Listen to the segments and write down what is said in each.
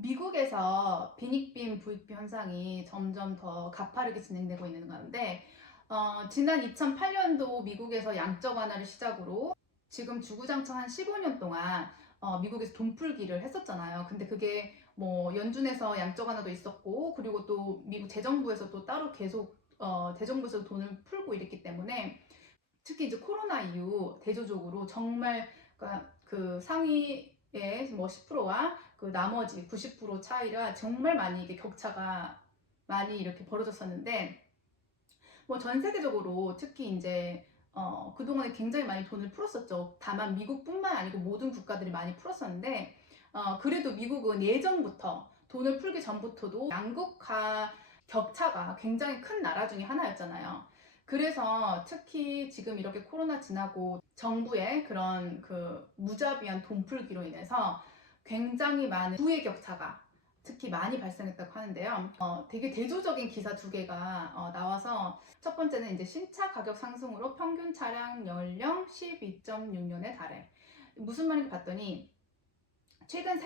미국에서 빈익빈 부익빈 현상이 점점 더 가파르게 진행되고 있는 가운데 지난 2008년도 미국에서 양적 완화를 시작으로 지금 주구장창 한 15년 동안 미국에서 돈 풀기를 했었잖아요. 근데 그게 뭐 연준에서 양적 완화도 있었고, 그리고 또 미국 재정부에서 또 따로 계속 대정부에서 돈을 풀고 이랬기 때문에, 특히 이제 코로나 이후 대조적으로 정말, 그러니까 그 상위의 뭐 10%와 그 나머지 90% 차이가 정말 많이, 이게 격차가 많이 이렇게 벌어졌었는데, 뭐 전 세계적으로 특히 이제 그동안에 굉장히 많이 돈을 풀었었죠. 다만 미국뿐만 아니고 모든 국가들이 많이 풀었었는데, 그래도 미국은 예전부터, 돈을 풀기 전부터도 양극화 격차가 굉장히 큰 나라 중에 하나였잖아요. 그래서 특히 지금 이렇게 코로나 지나고 정부의 그런 그 무자비한 돈 풀기로 인해서 굉장히 많은 부의 격차가 특히 많이 발생했다고 하는데요. 되게 대조적인 기사 두 개가 나와서, 첫 번째는 이제 신차 가격 상승으로 평균 차량 연령 12.6년에 달해. 무슨 말인지 봤더니, 최근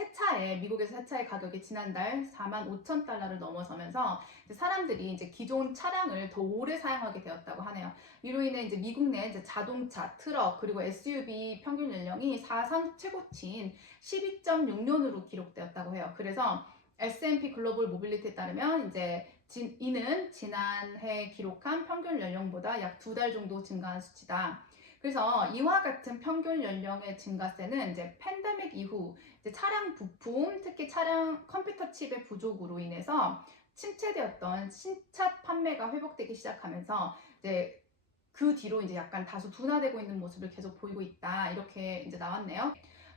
미국에서 새 차의 가격이 지난달 45,000달러를 넘어서면서 이제 사람들이 이제 기존 차량을 더 오래 사용하게 되었다고 하네요. 이로 인해 이제 미국 내 이제 자동차, 트럭, 그리고 SUV 평균 연령이 사상 최고치인 12.6년으로 기록되었다고 해요. 그래서 S&P 글로벌 모빌리티에 따르면 이제 이는 지난해 기록한 평균 연령보다 약 2달 정도 증가한 수치다. 그래서 이와 같은 평균 연령의 증가세는 이제 팬데믹 이후 이제 차량 부품, 특히 차량 컴퓨터 칩의 부족으로 인해서 침체되었던 신차 판매가 회복되기 시작하면서, 이제 그 뒤로 이제 약간 다소 둔화되고 있는 모습을 계속 보이고 있다, 이렇게 이제 나왔네요.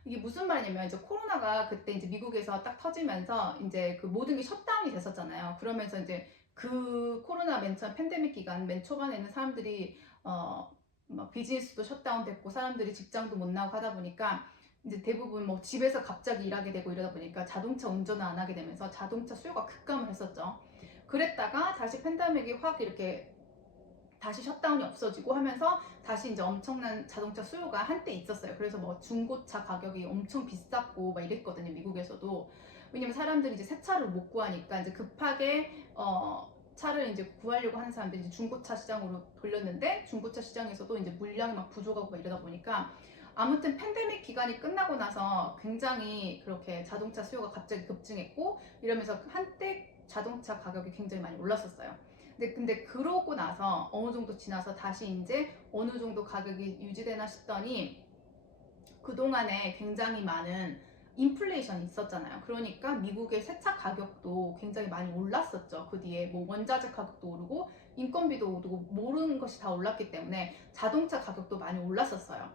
이게 무슨 말이냐면, 이제 코로나가 그때 이제 미국에서 딱 터지면서 이제 그 모든 게 셧다운이 됐었잖아요. 그러면서 이제 그 코로나 맨 처음 팬데믹 기간 맨 초반에는 사람들이 막 비즈니스도 셧다운 됐고, 사람들이 직장도 못 나오고 하다 보니까 이제 대부분 뭐 집에서 갑자기 일하게 되고 이러다 보니까 자동차 운전을 안 하게 되면서 자동차 수요가 급감을 했었죠. 그랬다가 다시 팬데믹이 확 이렇게 다시 셧다운이 없어지고 하면서 다시 이제 엄청난 자동차 수요가 한때 있었어요. 그래서 뭐 중고차 가격이 엄청 비쌌고 막 이랬거든요, 미국에서도. 왜냐면 사람들이 이제 새 차를 못 구하니까 이제 급하게 차를 이제 구하려고 하는 사람들이 이제 중고차 시장으로 돌렸는데, 중고차 시장에서도 이제 물량이 막 부족하고 막 이러다 보니까, 아무튼 팬데믹 기간이 끝나고 나서 굉장히 그렇게 자동차 수요가 갑자기 급증했고, 이러면서 한때 자동차 가격이 굉장히 많이 올랐었어요. 근데 그러고 나서 어느 정도 지나서 다시 이제 어느 정도 가격이 유지되나 싶더니, 그동안에 굉장히 많은 인플레이션이 있었잖아요. 그러니까 미국의 세차 가격도 굉장히 많이 올랐었죠. 그 뒤에 뭐 원자재 가격도 오르고 인건비도 오르고 모르는 것이 다 올랐기 때문에 자동차 가격도 많이 올랐었어요.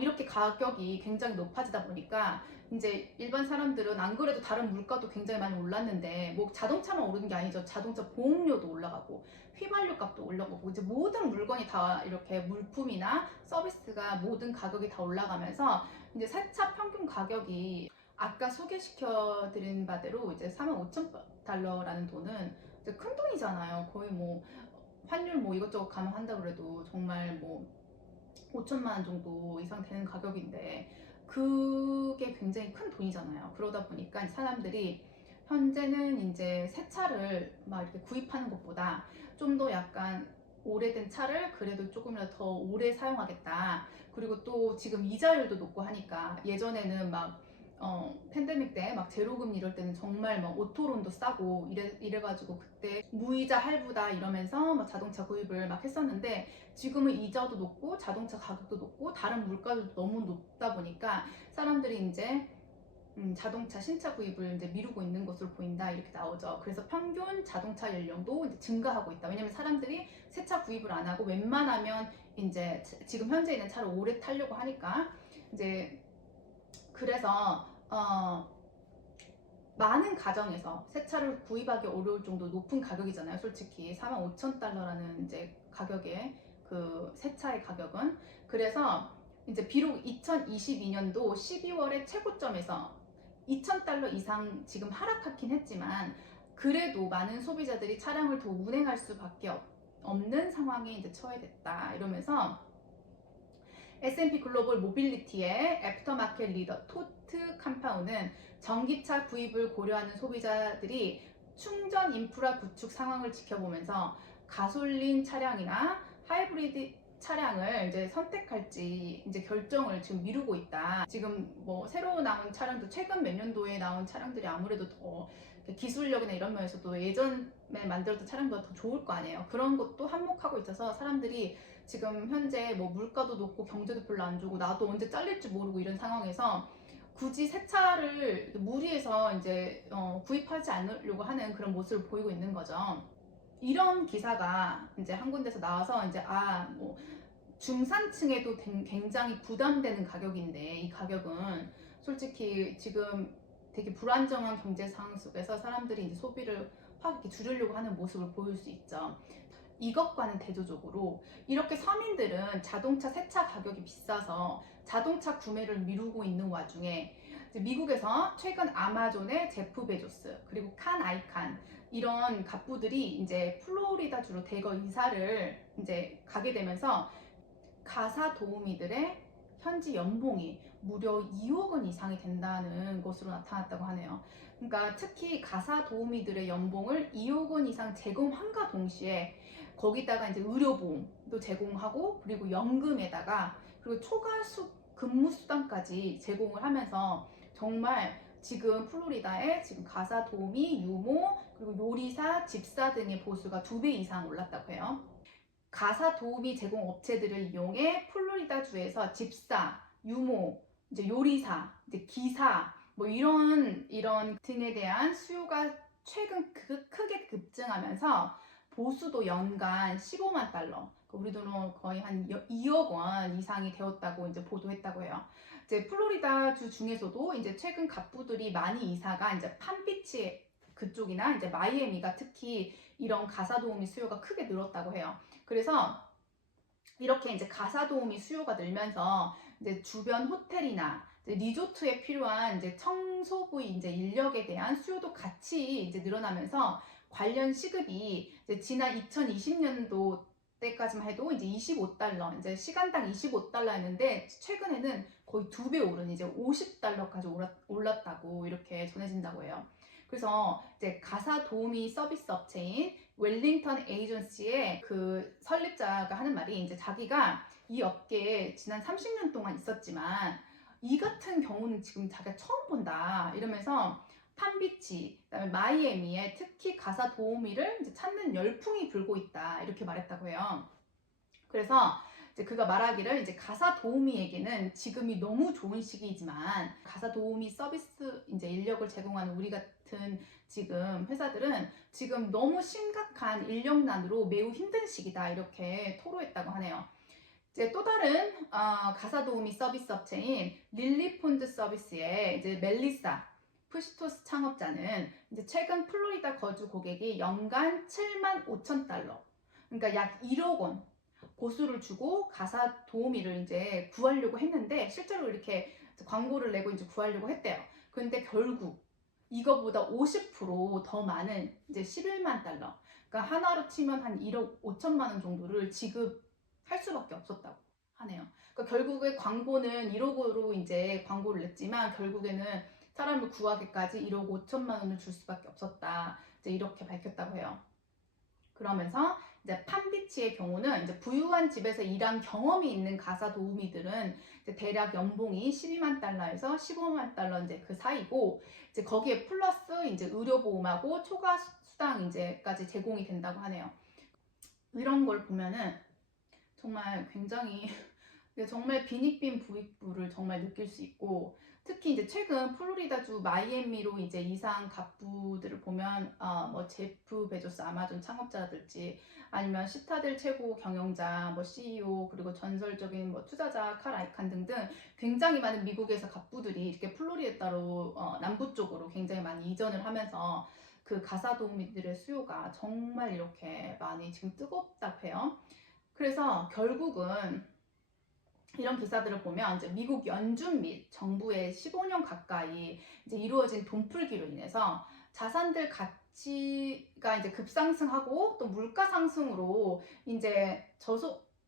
이렇게 가격이 굉장히 높아지다 보니까 이제 일반 사람들은 안 그래도 다른 물가도 굉장히 많이 올랐는데, 뭐 자동차만 오르는 게 아니죠. 자동차 보험료도 올라가고 휘발유 값도 올라가고, 이제 모든 물건이 다 이렇게 물품이나 서비스가 모든 가격이 다 올라가면서 이제 세차 평균 가격이, 아까 소개시켜 드린 바대로 이제 45,000달러라는 돈은 이제 큰 돈이잖아요. 거의 뭐 환율 뭐 이것저것 감안한다 그래도 정말 뭐 5천만 원 정도 이상 되는 가격인데, 그게 굉장히 큰 돈이잖아요. 그러다 보니까 사람들이 현재는 이제 새 차를 막 이렇게 구입하는 것보다 좀 더 약간 오래된 차를 그래도 조금이라도 더 오래 사용하겠다. 그리고 또 지금 이자율도 높고 하니까, 예전에는 막 팬데믹 때 막 제로금리 이럴 때는 정말 막 오토론도 싸고 이래가지고 그때 무이자 할부다 이러면서 막 자동차 구입을 막 했었는데, 지금은 이자도 높고 자동차 가격도 높고 다른 물가도 너무 높다 보니까 사람들이 이제 자동차 신차 구입을 이제 미루고 있는 것으로 보인다, 이렇게 나오죠. 그래서 평균 자동차 연령도 이제 증가하고 있다. 왜냐면 사람들이 새 차 구입을 안 하고 웬만하면 이제 지금 현재 있는 차를 오래 타려고 하니까, 이제 그래서 많은 가정에서 새 차를 구입하기 어려울 정도 높은 가격이잖아요. 솔직히 45,000달러라는 이제 가격의 그 새 차의 가격은. 그래서 이제 비록 2022년도 12월의 최고점에서 2,000달러 이상 지금 하락하긴 했지만, 그래도 많은 소비자들이 차량을 더 운행할 수밖에 없는 상황에 이제 처해됐다, 이러면서 S&P 글로벌 모빌리티의 애프터마켓 리더 토트 스마트 컴파운은 전기차 구입을 고려하는 소비자들이 충전 인프라 구축 상황을 지켜보면서 가솔린 차량이나 하이브리드 차량을 이제 선택할지 이제 결정을 지금 미루고 있다. 지금 뭐 새로 나온 차량도 최근 몇 년도에 나온 차량들이 아무래도 더 기술력이나 이런 면에서도 예전에 만들었던 차량보다 더 좋을 거 아니에요. 그런 것도 한몫하고 있어서 사람들이 지금 현재 뭐 물가도 높고 경제도 별로 안 좋고 나도 언제 잘릴지 모르고 이런 상황에서 굳이 새 차를 무리해서 이제 구입하지 않으려고 하는 그런 모습을 보이고 있는 거죠. 이런 기사가 이제 한 군데서 나와서 이제 뭐 중산층에도 굉장히 부담되는 가격인데 이 가격은 솔직히 지금 되게 불안정한 경제 상황 속에서 사람들이 이제 소비를 확 이렇게 줄이려고 하는 모습을 보일 수 있죠. 이것과는 대조적으로 이렇게 서민들은 자동차 새차 가격이 비싸서 자동차 구매를 미루고 있는 와중에 미국에서 최근 아마존의 제프 베조스 그리고 칸 아이칸 이런 갑부들이 이제 플로리다주로 대거 이사를 이제 가게 되면서 가사 도우미들의 현지 연봉이 무려 2억 원 이상이 된다는 것으로 나타났다고 하네요. 그러니까 특히 가사 도우미들의 연봉을 2억 원 이상 제공함과 동시에 거기다가 이제 의료보험도 제공하고 그리고 연금에다가 그리고 초과 근무 수당까지 제공을 하면서 정말 지금 플로리다에 지금 가사 도우미, 유모, 그리고 요리사, 집사 등의 보수가 2배 이상 올랐다고 해요. 가사 도우미 제공 업체들을 이용해 플로리다주에서 집사, 유모, 이제 요리사, 이제 기사 뭐 이런 등에 대한 수요가 최근 크게 급증하면서 보수도 연간 15만 달러, 우리 돈으로 거의 한 2억 원 이상이 되었다고 이제 보도했다고 해요. 이제 플로리다주 중에서도 이제 최근 갑부들이 많이 이사가 이제 팜비치 그쪽이나 이제 마이애미가 특히 이런 가사 도우미 수요가 크게 늘었다고 해요. 그래서 이렇게 이제 가사 도우미 수요가 늘면서 이제 주변 호텔이나 이제 리조트에 필요한 이제 청소부의 이제 인력에 대한 수요도 같이 이제 늘어나면서 관련 시급이 이제 지난 2020년도 때까지만 해도 이제 25달러, 이제 시간당 25달러였는데 최근에는 거의 2배 오른 이제 50달러까지 올랐다고 이렇게 전해진다고 해요. 그래서 이제 가사 도우미 서비스 업체인 웰링턴 에이전시의 그 설립자가 하는 말이 이제 자기가 이 업계에 지난 30년 동안 있었지만 이 같은 경우는 지금 자기가 처음 본다 이러면서 팜비치, 그다음에 마이애미에 특히 가사 도우미를 이제 찾는 열풍이 불고 있다 이렇게 말했다고 해요. 그래서 이제 그가 말하기를 이제 가사 도우미에게는 지금이 너무 좋은 시기이지만 가사 도우미 서비스 이제 인력을 제공하는 우리 같은 지금 회사들은 지금 너무 심각한 인력난으로 매우 힘든 시기다 이렇게 토로했다고 하네요. 이제 또 다른 가사 도우미 서비스 업체인 릴리폰드 서비스의 이제 멜리사 푸시토스 창업자는 이제 최근 플로리다 거주 고객이 연간 7만 5천 달러, 그러니까 약 1억 원 보수를 주고 가사 도우미를 이제 구하려고 했는데 실제로 이렇게 광고를 내고 이제 구하려고 했대요. 근데 결국 이거보다 50%더 많은 이제 11만 달러, 그러니까 하나로 치면 한 1억 5천만 원 정도를 지급할 수밖에 없었다고 하네요. 그러니까 결국에 광고는 1억으로 이제 광고를 냈지만 결국에는 사람을 구하기까지 1억 5천만 원을 줄 수밖에 없었다. 이제 이렇게 밝혔다고 해요. 그러면서 이제 팜비치의 경우는 이제 부유한 집에서 일한 경험이 있는 가사 도우미들은 이제 대략 연봉이 12만 달러에서 15만 달러 이제 그 사이고 이제 거기에 플러스 이제 의료보험하고 초과 수당 이제까지 제공이 된다고 하네요. 이런 걸 보면은 정말 굉장히 정말 빈익빈 부익부를 정말 느낄 수 있고 특히 이제 최근 플로리다주 마이애미로 이제 이사한 갑부들을 보면 뭐 제프 베조스 아마존 창업자들지 아니면 시타델 최고 경영자 뭐 CEO 그리고 전설적인 뭐 투자자 칼 아이칸 등등 굉장히 많은 미국에서 갑부들이 이렇게 플로리다로 남부 쪽으로 굉장히 많이 이전을 하면서 그 가사 도우미들의 수요가 정말 이렇게 많이 지금 뜨겁다고 해요. 그래서 결국은 이런 기사들을 보면 이제 미국 연준 및 정부의 15년 가까이 이제 이루어진 돈풀기로 인해서 자산들 가치가 이제 급상승하고 또 물가 상승으로 이제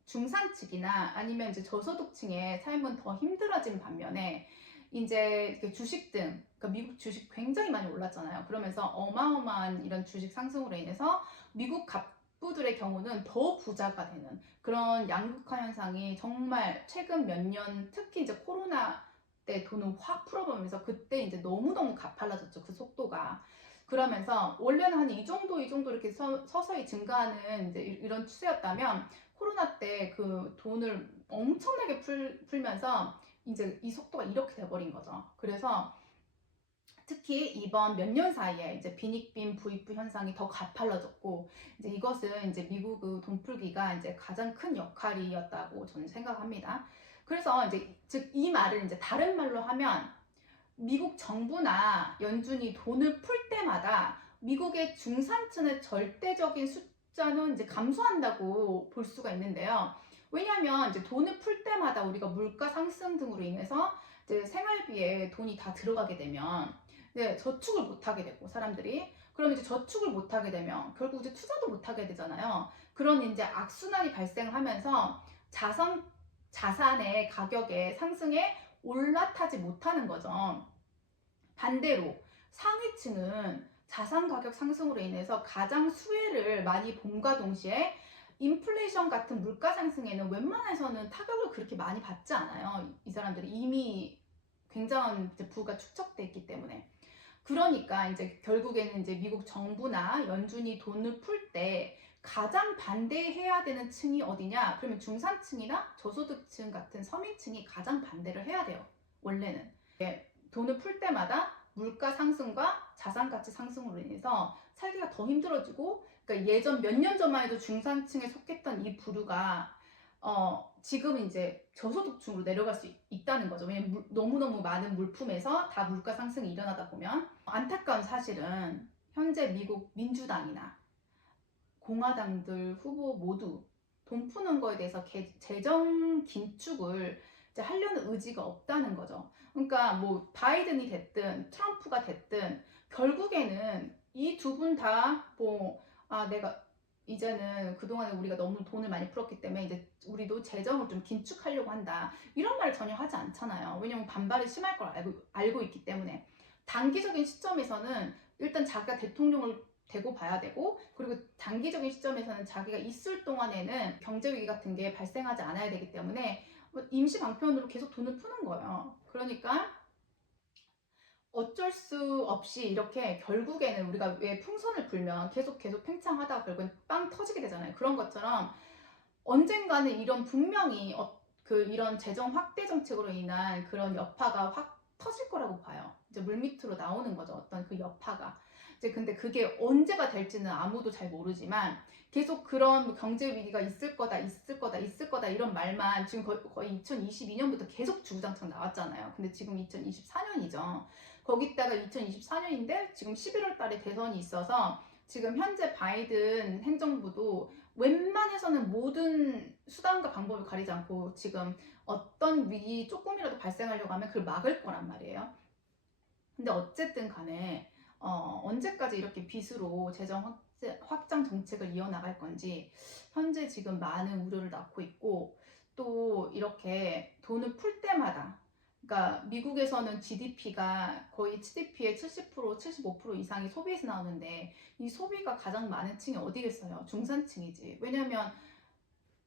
중산층이나 아니면 이제 저소득층의 삶은 더 힘들어진 반면에 이제 이렇게 주식 등, 그러니까 미국 주식 굉장히 많이 올랐잖아요. 그러면서 어마어마한 이런 주식 상승으로 인해서 미국 갑부들의 경우는 더 부자가 되는 그런 양극화 현상이 정말 최근 몇 년, 특히 이제 코로나 때 돈을 확 풀어보면서 그때 이제 너무너무 가팔라졌죠. 그 속도가. 그러면서 원래는 한 이 정도 이렇게 서서히 증가하는 이제 이런 추세였다면 코로나 때 그 돈을 엄청나게 풀면서 이제 이 속도가 이렇게 돼버린 거죠. 그래서 특히 이번 몇 년 사이에 이제 빈익빈 부익부 현상이 더 가팔라졌고, 이제 이것은 이제 미국의 돈풀기가 이제 가장 큰 역할이었다고 저는 생각합니다. 그래서 이제 즉 이 말을 이제 다른 말로 하면 미국 정부나 연준이 돈을 풀 때마다 미국의 중산층의 절대적인 숫자는 이제 감소한다고 볼 수가 있는데요. 왜냐하면 이제 돈을 풀 때마다 우리가 물가 상승 등으로 인해서 이제 생활비에 돈이 다 들어가게 되면 저축을 못 하게 되고 사람들이 그럼 이제 저축을 못 하게 되면 결국 이제 투자도 못 하게 되잖아요. 그런 이제 악순환이 발생을 하면서 자산의 가격의 상승에 올라타지 못하는 거죠. 반대로 상위층은 자산 가격 상승으로 인해서 가장 수혜를 많이 봄과 동시에 인플레이션 같은 물가 상승에는 웬만해서는 타격을 그렇게 많이 받지 않아요. 이 사람들이 이미 굉장한 부가 축적돼 있기 때문에. 그러니까 이제 결국에는 이제 미국 정부나 연준이 돈을 풀 때 가장 반대해야 되는 층이 어디냐? 그러면 중산층이나 저소득층 같은 서민층이 가장 반대를 해야 돼요. 원래는. 돈을 풀 때마다 물가 상승과 자산 가치 상승으로 인해서 살기가 더 힘들어지고, 그러니까 예전 몇 년 전만 해도 중산층에 속했던 이 부류가 지금은 이제 저소득층으로 내려갈 수 있다는 거죠. 왜냐면 너무너무 많은 물품에서 다 물가 상승이 일어나다 보면. 안타까운 사실은 현재 미국 민주당이나 공화당들 후보 모두 돈 푸는 거에 대해서 재정 긴축을 이제 하려는 의지가 없다는 거죠. 그러니까 뭐 바이든이 됐든 트럼프가 됐든 결국에는 이 두 분 다 내가 이제는 그동안에 우리가 너무 돈을 많이 풀었기 때문에 이제 우리도 재정을 좀 긴축하려고 한다. 이런 말을 전혀 하지 않잖아요. 왜냐면 반발이 심할 걸 알고 있기 때문에. 단기적인 시점에서는 일단 자기가 대통령을 되고 봐야 되고, 그리고 단기적인 시점에서는 자기가 있을 동안에는 경제 위기 같은 게 발생하지 않아야 되기 때문에 임시 방편으로 계속 돈을 푸는 거예요. 그러니까 어쩔 수 없이 이렇게 결국에는 우리가 왜 풍선을 불면 계속 팽창하다가 결국엔 빵 터지게 되잖아요. 그런 것처럼 언젠가는 이런 분명히 이런 재정 확대 정책으로 인한 그런 여파가 확 터질 거라고 봐요. 이제 물밑으로 나오는 거죠. 어떤 그 여파가. 이제 근데 그게 언제가 될지는 아무도 잘 모르지만 계속 그런 경제 위기가 있을 거다 이런 말만 지금 거의 2022년부터 계속 주구장창 나왔잖아요. 근데 지금 2024년이죠. 거기다가 2024년인데 지금 11월 달에 대선이 있어서 지금 현재 바이든 행정부도 웬만해서는 모든 수단과 방법을 가리지 않고 지금 어떤 위기 조금이라도 발생하려고 하면 그걸 막을 거란 말이에요. 근데 어쨌든 간에 언제까지 이렇게 빚으로 재정 확장 정책을 이어나갈 건지 현재 지금 많은 우려를 낳고 있고, 또 이렇게 돈을 풀 때마다, 그러니까 미국에서는 GDP가 거의 GDP의 70%, 75% 이상이 소비에서 나오는데 이 소비가 가장 많은 층이 어디겠어요? 중산층이지. 왜냐면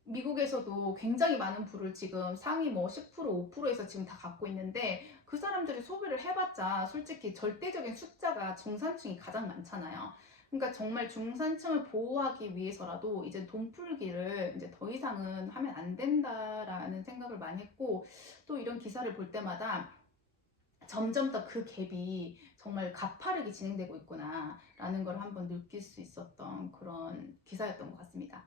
미국에서도 굉장히 많은 부를 지금 상위 10%, 5%에서 지금 다 갖고 있는데 그 사람들이 소비를 해봤자 솔직히 절대적인 숫자가 중산층이 가장 많잖아요. 그러니까 정말 중산층을 보호하기 위해서라도 이제 돈풀기를 이제 더 이상은 하면 안 된다라는 생각을 많이 했고, 또 이런 기사를 볼 때마다 점점 더 그 갭이 정말 가파르게 진행되고 있구나라는 걸 한번 느낄 수 있었던 그런 기사였던 것 같습니다.